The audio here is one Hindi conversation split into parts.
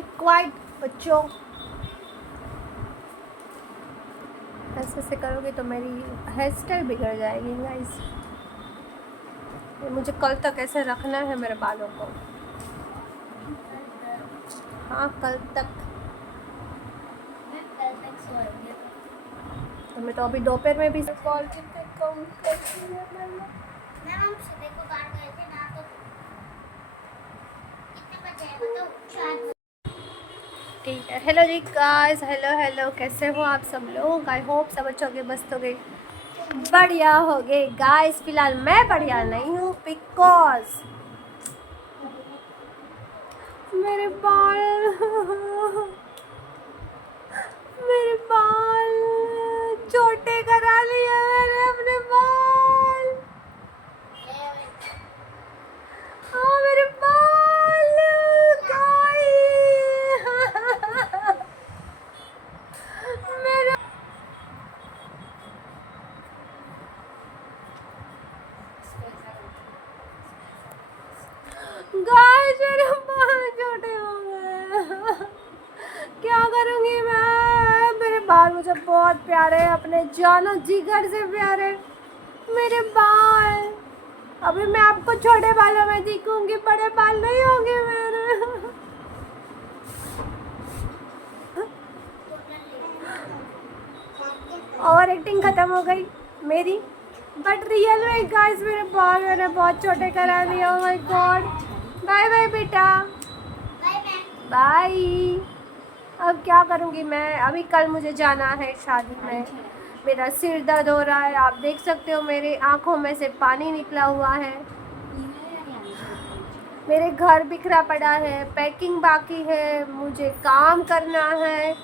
क्वाइट बच्चों। ऐसे करोगे तो मेरी हेयर स्टाइल बिगड़ जाएगी गाइस। मुझे कल तक ऐसे रखना है मेरे बालों को। हाँ कल तक। तो मैं तो अभी दोपहर में भी कॉल ठीक है। हेलो जी गाइस, हेलो कैसे हो आप सब लोग? आई होप सब अच्छे होंगे, मस्त हो गए, बढ़िया हो गए गाइस। फिलहाल मैं बढ़िया नहीं हूँ बिकॉज मेरे बाल मेरे बाल छोटे करा लिए मैंने अपने बाल। हाँ मेरे बाल गाइस मेरा गाइस मेरे बाल छोटे हो गए। क्या करूँगी मैं? मेरे बाल मुझे बहुत प्यारे हैं, अपने जानो जिगर से प्यारे मेरे बाल। अभी मैं आपको छोटे बालों में दिखूंगी, बड़े बाल नहीं होंगे मेरे। और एक्टिंग खत्म हो गई मेरी, बट रियल में गाइस मेरे बाल मैंने बहुत छोटे करा दिए। Oh my god. Bye bye बेटा, बाय। अब क्या करूँगी मैं? अभी कल मुझे जाना है शादी में। मेरा सिर दर्द हो रहा है, आप देख सकते हो मेरी आंखों में से पानी निकला हुआ है। मेरे घर बिखरा पड़ा है, पैकिंग बाकी है, मुझे काम करना है,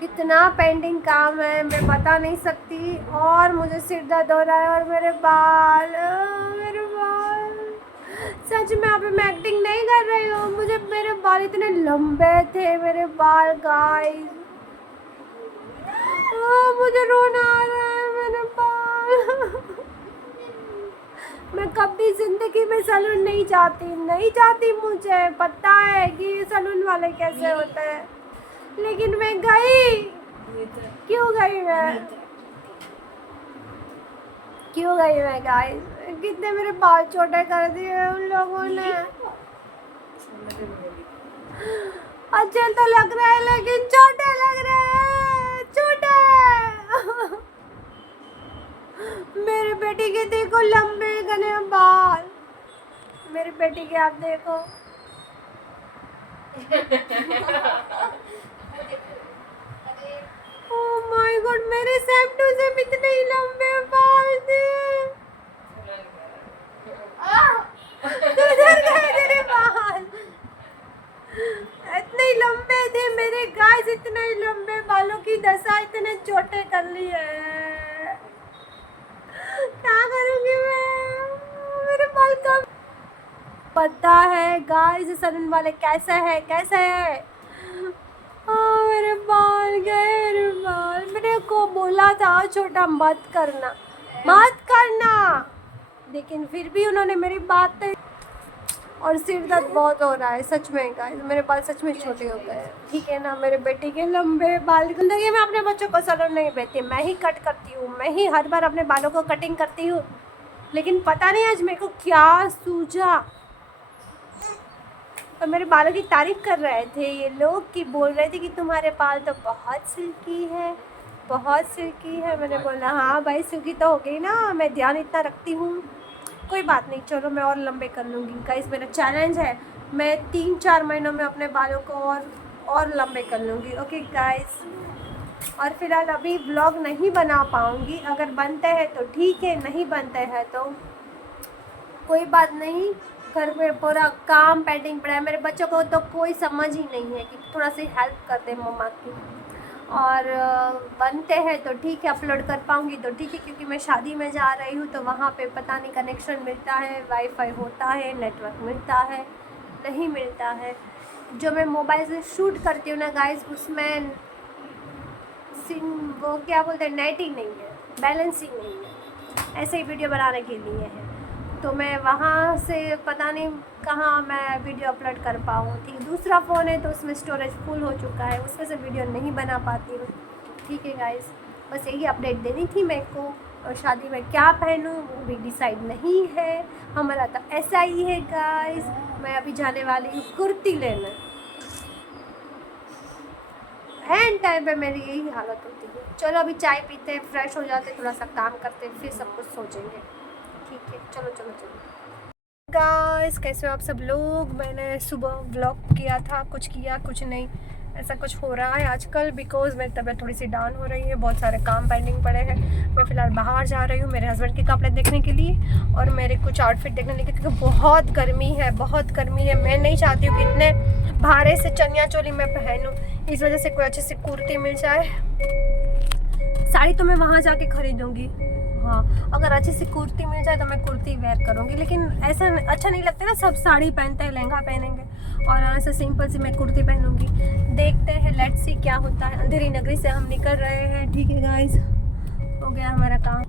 कितना पेंडिंग काम है मैं बता नहीं सकती। और मुझे सिर दर्द हो रहा है और मेरे बाल मेरे बाल सच में अभी मैं एक्टिंग नहीं कर रही हूँ। मुझे मेरे बाल इतने लंबे थे, मेरे बाल गाइस। मुझे रोना आ रहा है, मेरे बाल मैं कभी जिंदगी में सैलून नहीं जाती। मुझे पता है कि सैलून वाले कैसे होते हैं, लेकिन मैं गई। क्यों गई मैं गाइस? कितने मेरे बाल छोटे कर दिए उन लोगों ने। अच्छे तो लग रहे हैं लेकिन छोटे लग रहे हैं, छोटे। मेरे बेटी के देखो लंबे घने बाल, मेरी बेटी के आप देखो। ओह माय गॉड, मेरे सेम टू सेम इतने ही लंबे बाल थे। किधर गए तेरे बाल? इतने ही लंबे थे मेरे गाइस, इतने ही लंबे बालों की दशा इतने छोटे कर ली है। क्या करूंगी मैं? मेरे बाल कब पता है गाइस सैलून वाले कैसे है। मेरे बाल गए, मेरे बाल। मेरे को बोला था छोटा मत करना, लेकिन फिर भी उन्होंने मेरी बात नहीं। और सिर दर्द बहुत हो रहा है सच में गाइस, मेरे बाल सच में छोटे हो गए। ठीक है ना, मेरे बेटे के लंबे बाल। जिंदगी में अपने बच्चों को सैलून नहीं भेजती, मैं ही कट करती हूँ, मैं ही हर बार अपने बालों को कटिंग करती हूँ। लेकिन पता नहीं आज मेरे को क्या सूझा, और मेरे बालों की तारीफ कर रहे थे ये लोग, कि बोल रहे थे कि तुम्हारे बाल तो बहुत सिल्की है, बहुत सिल्की है। मैंने बोला हाँ भाई सिल्की तो हो गई ना, मैं ध्यान इतना रखती हूँ। कोई बात नहीं, चलो मैं और लंबे कर लूँगी गाइस। मेरा चैलेंज है, मैं 3-4 महीनों में अपने बालों को और लंबे कर लूँगी। Okay guys. और फिलहाल अभी ब्लॉग नहीं बना पाऊँगी, अगर बनते हैं तो ठीक है, नहीं बनते हैं तो कोई बात नहीं। घर में पूरा काम पेंडिंग पड़ा है, मेरे बच्चों को तो कोई समझ ही नहीं है कि थोड़ा सी हेल्प कर दे मम्मा की। और बनते हैं तो ठीक है, अपलोड कर पाऊँगी तो ठीक है, क्योंकि मैं शादी में जा रही हूँ तो वहाँ पे पता नहीं कनेक्शन मिलता है, वाईफाई होता है, नेटवर्क मिलता है, नहीं मिलता है। जो मैं मोबाइल से शूट करती हूँ ना गाइस, उसमें वो क्या बोलते हैं, नेट ही नहीं है, बैलेंस ही नहीं है, ऐसे ही वीडियो बनाने के लिए है। तो मैं वहाँ से पता नहीं कहाँ मैं वीडियो अपलोड कर पाऊँ। ठीक, दूसरा फ़ोन है तो उसमें स्टोरेज फुल हो चुका है, उसमें से वीडियो नहीं बना पाती हूँ। ठीक है गाइस, बस यही अपडेट देनी थी मेरे को। और शादी में क्या पहनूँ वो भी डिसाइड नहीं है, हमारा तो ऐसा ही है गाइस। मैं अभी जाने वाली हूँ कुर्ती लेने। एंड टाइम पे मेरी यही हालत होती है। चलो अभी चाय पीते, फ्रेश हो जाते, थोड़ा सा काम करते, फिर सब कुछ सोचेंगे। ठीक है, चलो चलो चलो गाइस, कैसे हो आप सब लोग। मैंने सुबह व्लॉग किया था, कुछ नहीं, ऐसा कुछ हो रहा है आजकल बिकॉज़ मेरी तबीयत थोड़ी सी डाउन हो रही है, बहुत सारे काम पेंडिंग पड़े हैं। मैं फ़िलहाल बाहर जा रही हूँ मेरे हस्बैंड के कपड़े देखने के लिए और मेरे कुछ आउटफिट देखने के लिए, क्योंकि बहुत गर्मी है। मैं नहीं चाहती हूँ कि इतने भारे से चनिया चोली मैं पहनूँ, इस वजह से कोई अच्छी सी कुर्ती मिल जाए। साड़ी तो मैं वहाँ जाके खरीदूँगी, हाँ, अगर अच्छी सी कुर्ती मिल जाए तो मैं कुर्ती वेयर करूँगी, लेकिन ऐसा अच्छा नहीं लगता ना, सब साड़ी पहनते हैं, लहंगा पहनेंगे और ऐसा सिंपल सी मैं कुर्ती पहनूँगी। देखते हैं, लेट्स सी क्या होता है। अंधेरी नगरी से हम निकल रहे हैं। ठीक है गाइस, हो गया हमारा काम।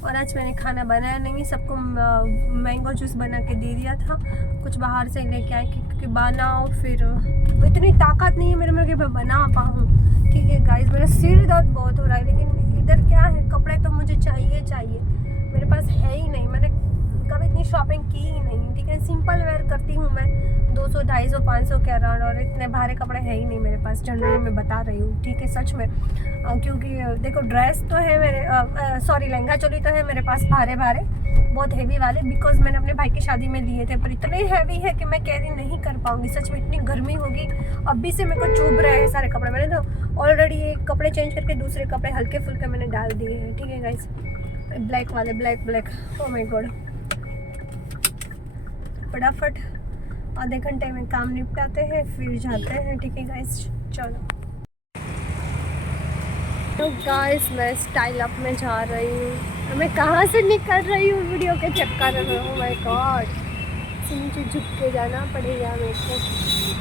और आज मैंने खाना बनाया नहीं, सबको मैंगो जूस बना के दे दिया था, कुछ बाहर से लेके आए क्योंकि बनाओ, फिर इतनी ताकत नहीं है मेरे में कि मैं बना पाऊँ। ठीक है गाइस, मेरा सिर दर्द बहुत हो रहा है, लेकिन इधर क्या है, कपड़े तो मुझे चाहिए, मेरे पास है ही नहीं। मैंने कभी इतनी शॉपिंग की ही नहीं। ठीक है, सिंपल वेयर करती हूँ मैं, 200, 250, 500 के अराउंड, और इतने भारे कपड़े है ही नहीं मेरे पास, जनरली मैं बता रही हूँ। ठीक है, सच में, क्योंकि देखो ड्रेस तो है मेरे, सॉरी लहंगा चोली तो है मेरे पास भारे बहुत हेवी वाले, बिकॉज मैंने अपने भाई की शादी में लिए थे, पर इतने हैवी है कि मैं कैरी नहीं कर पाऊंगी। सच में इतनी गर्मी होगी, अभी से मेरे को चुभ रहे हैं सारे कपड़े। मैंने तो ऑलरेडी कपड़े चेंज करके दूसरे कपड़े हल्के फुल्के मैंने डाल दिए हैं। ठीक है गाइस, ब्लैक वाले, ब्लैक, ओह माय गॉड। फटाफट आधे घंटे में काम निपटाते हैं, फिर जाते हैं। ठीक है गाइस, चलो। तो गाइस, मैं स्टाइल अप में जा रही हूँ। मैं कहाँ से निकल रही हूँ वीडियो के चक्कर में। ओह माय गॉड, नीचे झुक के जाना पड़ेगा मेरे को।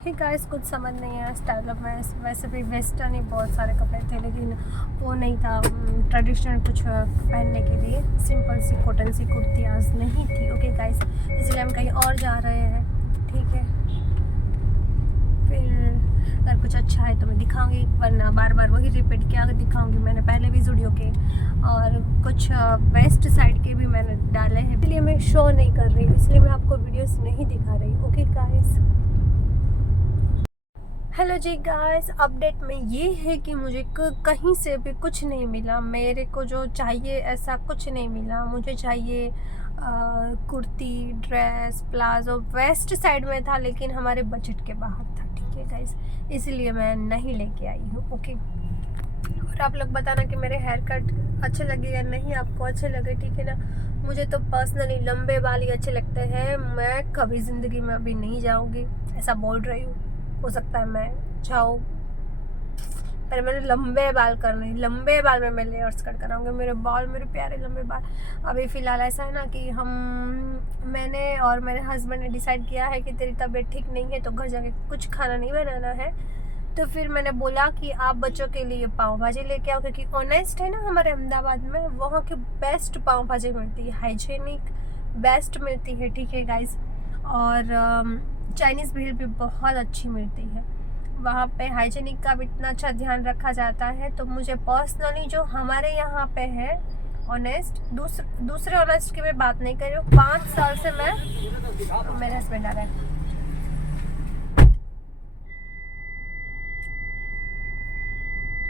ठीक गाइस, कुछ समझ नहीं आया स्टाइल अप में। वैसे भी वेस्टर्न ही बहुत सारे कपड़े थे, लेकिन वो नहीं था ट्रेडिशनल कुछ पहनने के लिए। सिंपल सी कॉटन सी कुर्ती आज नहीं थी। ओके गाइस, इसलिए हम कहीं और जा रहे हैं। ठीक है, फिर अगर कुछ अच्छा है तो मैं दिखाऊंगी, वरना बार बार वही रिपीट किया दिखाऊंगी। मैंने पहले भी वीडियो के और कुछ वेस्ट साइड के भी मैंने डाले हैं, इसलिए मैं शो नहीं कर रही हूँ, इसलिए मैं आपको वीडियोस नहीं दिखा रही। ओके गाइस, हेलो जी गाइस, अपडेट में ये है कि मुझे कहीं से भी कुछ नहीं मिला। मेरे को जो चाहिए ऐसा कुछ नहीं मिला। मुझे चाहिए kurti, dress, palazzo, west side में था, लेकिन हमारे बजट के बाहर था। ठीक है गाइस, इसलिए मैं नहीं लेके आई हूँ। ओके, और आप लोग बताना कि मेरे हेयर कट अच्छे लगे या नहीं, आपको अच्छे लगे। ठीक है ना, मुझे तो पर्सनली लंबे बाल ही अच्छे लगते हैं। मैं कभी ज़िंदगी में अभी नहीं जाऊँगी, ऐसा बोल रही हूँ। हो सकता है मैं जाऊँ, पर मैंने लंबे बाल करने, लंबे बाल में मैं लेयर्स कट कराऊंगी। मेरे बाल, मेरे प्यारे लंबे बाल। अभी फ़िलहाल ऐसा है ना कि मैंने और मेरे हस्बैंड ने डिसाइड किया है कि तेरी तबीयत ठीक नहीं है तो घर जाके कुछ खाना नहीं बनाना है। तो फिर मैंने बोला कि आप बच्चों के लिए पाव भाजी लेके आओ, क्योंकि ऑनेस्ट है ना, हमारे अहमदाबाद में वहाँ की बेस्ट पाव भाजी मिलती है, हाइजीनिक बेस्ट मिलती है। ठीक है गाइस, और चाइनीज़ भेल भी बहुत अच्छी मिलती है वहाँ पे। हाइजीनिक का भी इतना अच्छा ध्यान रखा जाता है। तो मुझे पर्सनली जो हमारे यहाँ पे है ऑनेस्ट, दूसरे ऑनेस्ट की मैं बात नहीं कर रही हूँ, 5 साल से मैं, मेरे हस्बैंड आ रहे हैं,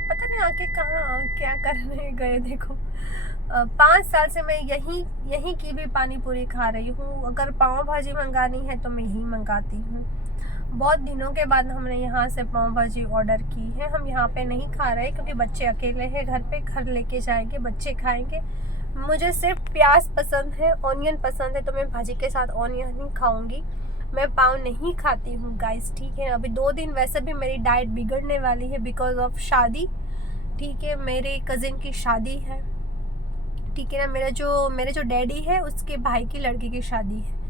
पता नहीं आके कहाँ क्या करने गए। देखो, 5 साल से मैं यहीं की भी पानी पूरी खा रही हूँ। अगर पाव भाजी मंगानी है तो मैं यहीं मंगाती हूँ। बहुत दिनों के बाद हमने यहाँ से पाव भाजी ऑर्डर की है। हम यहाँ पे नहीं खा रहे क्योंकि बच्चे अकेले हैं घर पे, घर लेके जाएंगे, बच्चे खाएंगे। मुझे सिर्फ प्याज पसंद है, ऑनियन पसंद है, तो मैं भाजी के साथ ऑनियन ही खाऊंगी। मैं पाव नहीं खाती हूँ गाइस। ठीक है, अभी 2 दिन वैसे भी मेरी डाइट बिगड़ने वाली है बिकॉज ऑफ शादी। ठीक है, मेरे कज़िन की शादी है। ठीक है ना, मेरे जो डैडी है उसके भाई की लड़की की शादी है।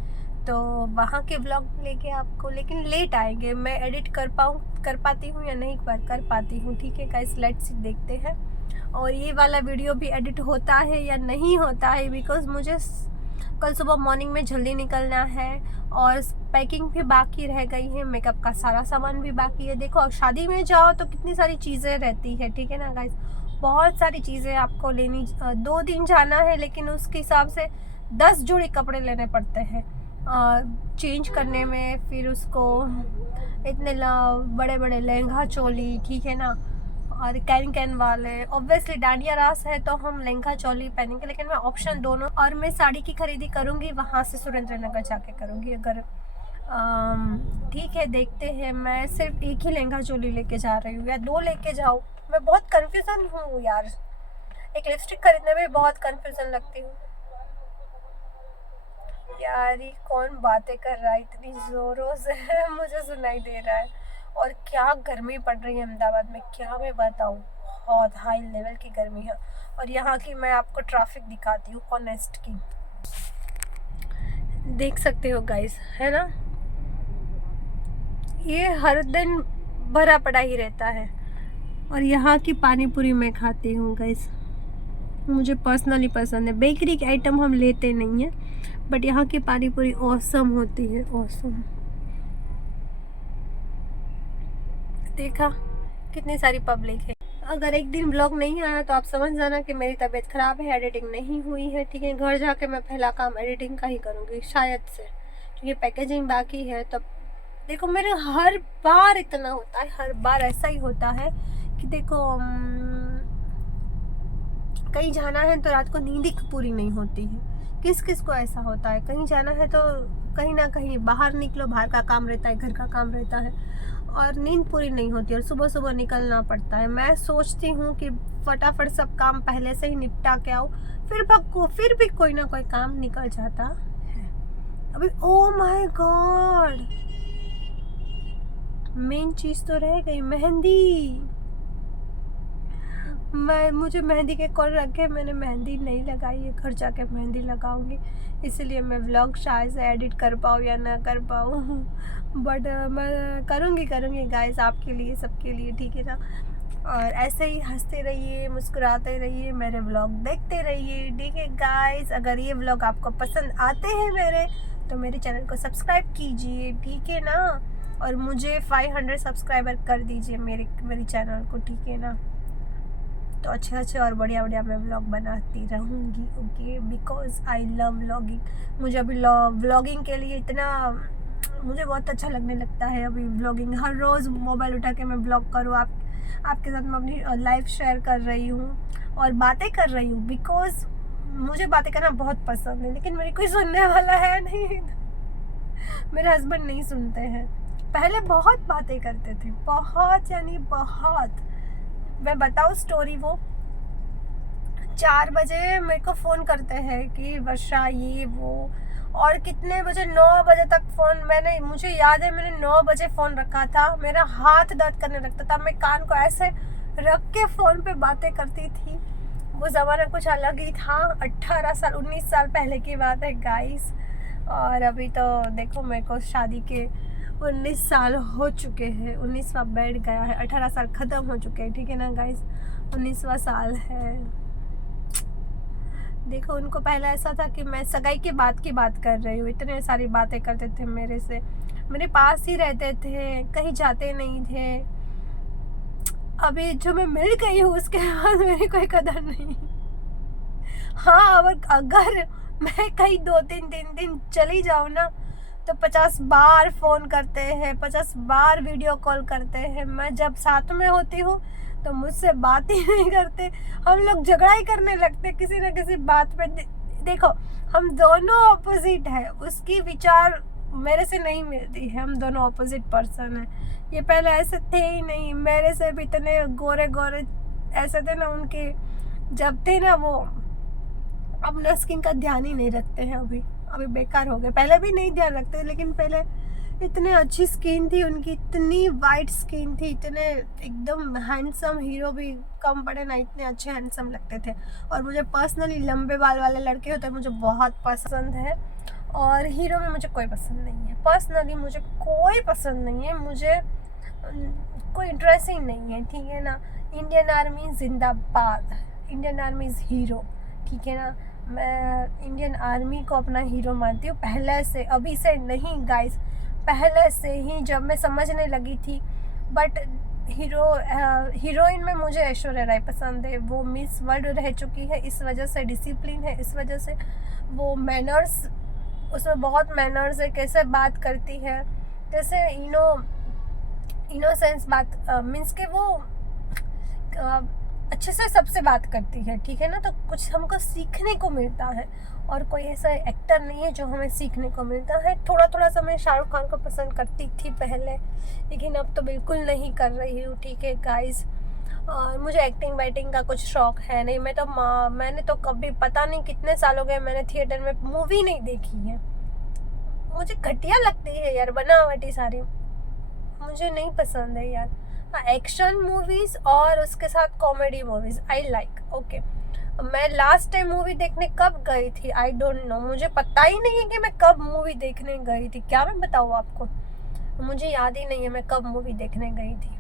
तो वहाँ के व्लॉग लेके आपको, लेकिन लेट आएंगे। मैं एडिट कर पाती हूँ या नहीं कर पाती हूँ, ठीक है गाइस, लेट्स देखते हैं। और ये वाला वीडियो भी एडिट होता है या नहीं होता है, बिकॉज मुझे कल सुबह मॉर्निंग में जल्दी निकलना है और पैकिंग भी बाकी रह गई है, मेकअप का सारा सामान भी बाकी है। देखो शादी में जाओ तो कितनी सारी चीज़ें रहती है, ठीक है ना गाइस, बहुत सारी चीज़ें आपको लेनी। 2 दिन जाना है लेकिन उसके हिसाब से 10 जोड़ी कपड़े लेने पड़ते हैं चेंज करने में। फिर उसको इतने बड़े बड़े लहंगा चोली, ठीक है ना, और कैन वाले। ऑब्वियसली डांडिया रास है तो हम लहंगा चोली पहनेंगे, लेकिन मैं ऑप्शन दोनों, और मैं साड़ी की खरीदी करूँगी वहाँ से सुरेंद्र नगर जाके करूँगी अगर ठीक है। देखते हैं, मैं सिर्फ एक ही लहंगा चोली लेके जा रही हूँ या 2 लेके जाऊँ, मैं बहुत कन्फ्यूज़न हूँ यार। एक लिपस्टिक खरीदने में बहुत कन्फ्यूज़न लगती हूँ यार। ये कौन बातें कर रहा है इतनी ज़ोरों से मुझे सुनाई दे रहा है। और क्या गर्मी पड़ रही है अहमदाबाद में, क्या मैं बताऊँ, बहुत हाई लेवल की गर्मी है। और यहाँ की मैं आपको ट्रैफिक दिखाती हूँ ऑनेस्ट की, देख सकते हो गाइस, है ना, ये हर दिन भरा पड़ा ही रहता है। और यहाँ की पानी पूरी मैं खाती हूँ गाइस, मुझे पर्सनली पसंद है। बेकरी के आइटम हम लेते नहीं हैं, बट यहाँ की पानी पूरी ऑसम होती है, ऑसम। देखा कितनी सारी पब्लिक है। अगर एक दिन ब्लॉग नहीं आया तो आप समझ जाना कि मेरी तबीयत ख़राब है, एडिटिंग नहीं हुई है, ठीक है। घर जाके मैं पहला काम एडिटिंग का ही करूँगी शायद से, क्योंकि पैकेजिंग बाकी है। तो देखो मेरे हर बार इतना होता है, हर बार ऐसा ही होता है कि देखो कहीं जाना है तो रात को नींद ही पूरी नहीं होती है। किस किस को ऐसा होता है, कहीं जाना है तो कहीं ना कहीं बाहर निकलो, बाहर का काम रहता है, घर का काम रहता है, और नींद पूरी नहीं होती और सुबह सुबह निकलना पड़ता है। मैं सोचती हूँ कि फटाफट सब काम पहले से ही निपटा के आओ, फिर भी कोई ना कोई काम निकल जाता है। अभी ओ माय गॉड, मेन चीज़ तो रह गई, मेहंदी। मुझे मेहंदी के कॉल रखे, मैंने मेहंदी नहीं लगाई है, घर जाके मेहंदी लगाऊंगी। इसलिए मैं व्लॉग शायद से एडिट कर पाऊँ या ना कर पाऊँ बट मैं करूँगी गाइस, आपके लिए, सबके लिए, ठीक है ना। और ऐसे ही हंसते रहिए, मुस्कुराते रहिए, मेरे व्लॉग देखते रहिए, ठीक है गाइस। अगर ये व्लॉग आपको पसंद आते हैं मेरे, तो मेरे चैनल को सब्सक्राइब कीजिए, ठीक है ना। और मुझे 500 सब्सक्राइबर कर दीजिए मेरे चैनल को, ठीक है ना। तो अच्छे और बढ़िया मैं व्लॉग बनाती रहूँगी, okay, because I love vlogging. मुझे अभी व्लॉगिंग के लिए इतना मुझे बहुत अच्छा लगने लगता है अभी व्लॉगिंग। हर रोज़ मोबाइल उठा के मैं व्लॉग करूँ, आपके साथ मैं अपनी लाइफ शेयर कर रही हूँ और बातें कर रही हूँ, बिकॉज मुझे बातें करना बहुत पसंद है। लेकिन मेरी कोई सुनने वाला है नहीं मेरे हस्बैंड नहीं सुनते हैं। पहले बहुत बातें करते थे, बहुत यानी बहुत। मैं बताऊँ स्टोरी, वो 4 बजे मेरे को फ़ोन करते हैं कि वर्षा ये वो, और कितने बजे, 9 बजे तक फ़ोन, मुझे याद है मैंने 9 बजे फ़ोन रखा था, मेरा हाथ दर्द करने लगता था, मैं कान को ऐसे रख के फ़ोन पे बातें करती थी। वो ज़माना कुछ अलग ही था, 18 साल 19 साल पहले की बात है गाइस। और अभी तो देखो मेरे को शादी के 19 साल हो चुके हैं, 19वां बैठ गया है, 18 साल ख़त्म हो चुके हैं, ठीक है ना गाइस, 19वां साल है। देखो उनको पहले ऐसा था कि मैं सगाई के बाद की बात कर रही हूँ, इतने सारी बातें करते थे मेरे से, मेरे पास ही रहते थे, कहीं जाते नहीं थे। अभी जो मैं मिल गई हूँ उसके बाद मेरी कोई कदर नहीं। हाँ, अगर मैं कहीं 2-3 दिन चली जाऊँ ना, तो 50 बार फ़ोन करते हैं, 50 बार वीडियो कॉल करते हैं। मैं जब साथ में होती हूँ तो मुझसे बात ही नहीं करते, हम लोग झगड़ा ही करने लगते किसी न किसी बात पे। देखो हम दोनों ऑपोजिट है, उसकी विचार मेरे से नहीं मिलती है, हम दोनों ऑपोजिट पर्सन हैं। ये पहले ऐसे थे ही नहीं, मेरे से भी इतने गोरे ऐसे थे ना, उनके जब थे ना, वो अपना स्किन का ध्यान ही नहीं रखते हैं। अभी बेकार हो गए, पहले भी नहीं ध्यान रखते, लेकिन पहले इतने अच्छी स्किन थी उनकी, इतनी वाइट स्किन थी, इतने एकदम हैंडसम, हीरो भी कम पड़े ना, इतने अच्छे हैंडसम लगते थे। और मुझे पर्सनली लंबे बाल वाले लड़के होते हैं मुझे बहुत पसंद है। और हीरो में मुझे कोई पसंद नहीं है, पर्सनली मुझे कोई पसंद नहीं है, मुझे कोई इंटरेस्ट ही नहीं है, ठीक है ना। इंडियन आर्मी जिंदाबाद, इंडियन आर्मी इज़ हीरो, ठीक है ना। मैं इंडियन आर्मी को अपना हीरो मानती हूँ पहले से, अभी से नहीं गाइस, पहले से ही जब मैं समझने लगी थी। बट हीरोइन में मुझे ऐश्वर्या राय पसंद है, वो मिस वर्ल्ड रह चुकी है, इस वजह से डिसिप्लिन है, इस वजह से वो मैनर्स, उसमें बहुत मैनर्स है, कैसे बात करती है, कैसे इनोसेंस बात, मीन्स के वो अच्छे से सबसे बात करती है, ठीक है ना। तो कुछ हमको सीखने को मिलता है, और कोई ऐसा एक्टर नहीं है जो हमें सीखने को मिलता है। थोड़ा थोड़ा सा मैं शाहरुख खान को पसंद करती थी पहले, लेकिन अब तो बिल्कुल नहीं कर रही हूँ, ठीक है गाइस। और मुझे एक्टिंग वाइटिंग का कुछ शौक है नहीं, मैंने तो कभी पता नहीं कितने साल हो गए मैंने थिएटर में मूवी नहीं देखी है। मुझे घटिया लगती है यार, बनावटी सारी, मुझे नहीं पसंद है यार। एक्शन मूवीज और उसके साथ comedy movies I like, okay. मैं लास्ट टाइम मूवी देखने कब गई थी आई डोंट नो, मुझे पता ही नहीं है कि मैं कब मूवी देखने गई थी, क्या मैं बताऊँ आपको, मुझे याद ही नहीं है मैं कब मूवी देखने गई थी।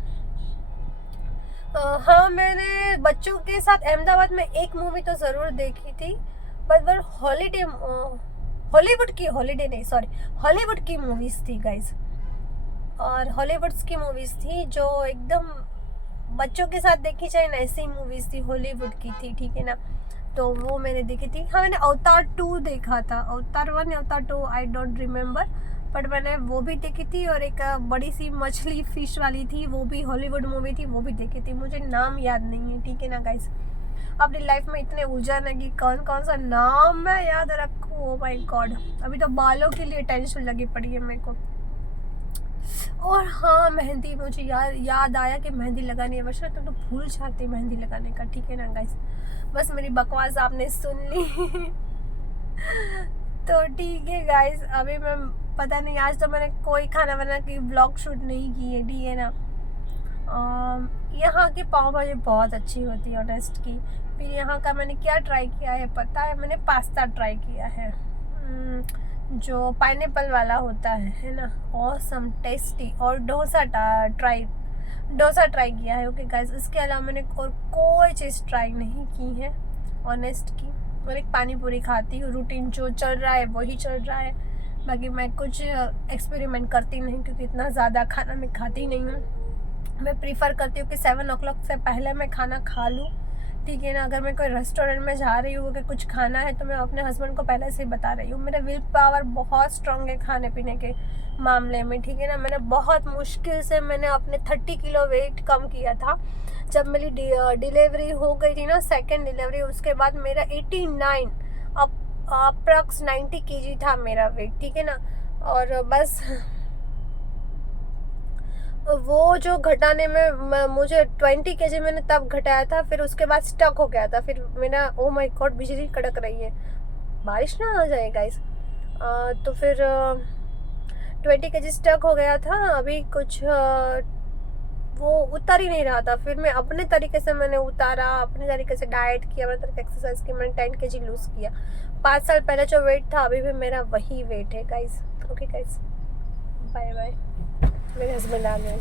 हाँ, मैंने बच्चों के साथ अहमदाबाद में एक मूवी तो ज़रूर देखी थी, पर वो हॉलीवुड की मूवीज़ थी गाइज। और हॉलीवुड्स की मूवीज़ थी जो एकदम बच्चों के साथ देखी जाए ना, ऐसी मूवीज़ थी, हॉलीवुड की थी, ठीक है ना। तो वो मैंने देखी थी। हाँ, मैंने अवतार 2 देखा था, अवतार 1 या अवतार 2 आई डोंट रिमेम्बर, बट मैंने वो भी देखी थी। और एक बड़ी सी मछली फिश वाली थी, वो भी हॉलीवुड मूवी थी, वो भी देखी थी, मुझे नाम याद नहीं है, ठीक है ना गाइस। अपनी लाइफ में इतने उलझन है कि कौन कौन सा नाम मैं याद रखूँ, ओ माय गॉड। अभी तो बालों के लिए टेंशन लगी पड़ी है मेरे को। और हाँ, मेहंदी, मुझे याद आया कि मेहंदी लगानी है, वैसे तो भूल जाती मेहंदी लगाने का, ठीक है ना गाइस। बस मेरी बकवास आपने सुन ली तो ठीक है गाइस, अभी मैं पता नहीं, आज तो मैंने कोई खाना बना की ब्लॉग शूट नहीं की है, ठीक है ना। यहाँ की पाव भाजी बहुत अच्छी होती है ऑनेस्ट की। फिर यहाँ का मैंने क्या ट्राई किया है पता है, मैंने पास्ता ट्राई किया है, जो पाइनएप्पल वाला होता है ना, ऑसम टेस्टी। और डोसा ट्राई किया है, ओके गाइस। इसके अलावा मैंने और कोई चीज़ ट्राई नहीं की है ऑनेस्ट की। और एक पानी पूरी खाती हूँ, रूटीन जो चल रहा है वही चल रहा है, बाकी मैं कुछ एक्सपेरिमेंट करती नहीं, क्योंकि इतना ज़्यादा खाना मैं खाती नहीं हूँ। मैं प्रीफर करती हूँ कि 7 o'clock से पहले मैं खाना खा लूँ, ठीक है ना। अगर मैं कोई रेस्टोरेंट में जा रही हूँ कि कुछ खाना है, तो मैं अपने हस्बैंड को पहले से ही बता रही हूँ। मेरा विल पावर बहुत स्ट्रांग है खाने पीने के मामले में, ठीक है ना। मैंने बहुत मुश्किल से मैंने अपने 30 किलो वेट कम किया था जब मेरी डिलीवरी हो गई थी ना, सेकेंड डिलीवरी। उसके बाद मेरा 89 अप्रॉक्स 90 kg था मेरा वेट, ठीक है ना। और बस वो जो घटाने में मुझे 20 kg मैंने तब घटाया था, फिर उसके बाद स्टक हो गया था। फिर मेरा ओ माय गॉड, बिजली कड़क रही है, बारिश ना आ जाए गाइस। तो फिर 20 kg स्टक हो गया था। अभी कुछ वो उतर ही नहीं रहा था। फिर मैं अपने तरीके से मैंने उतारा, अपने तरीके से डाइट किया, अपने तरीके एक्सरसाइज की, मैंने 10 kg लूज़ किया। 5 साल पहले जो वेट था अभी भी मेरा वही वेट है guys, okay guys, bye bye. मेरे हस्बैंड आ गए।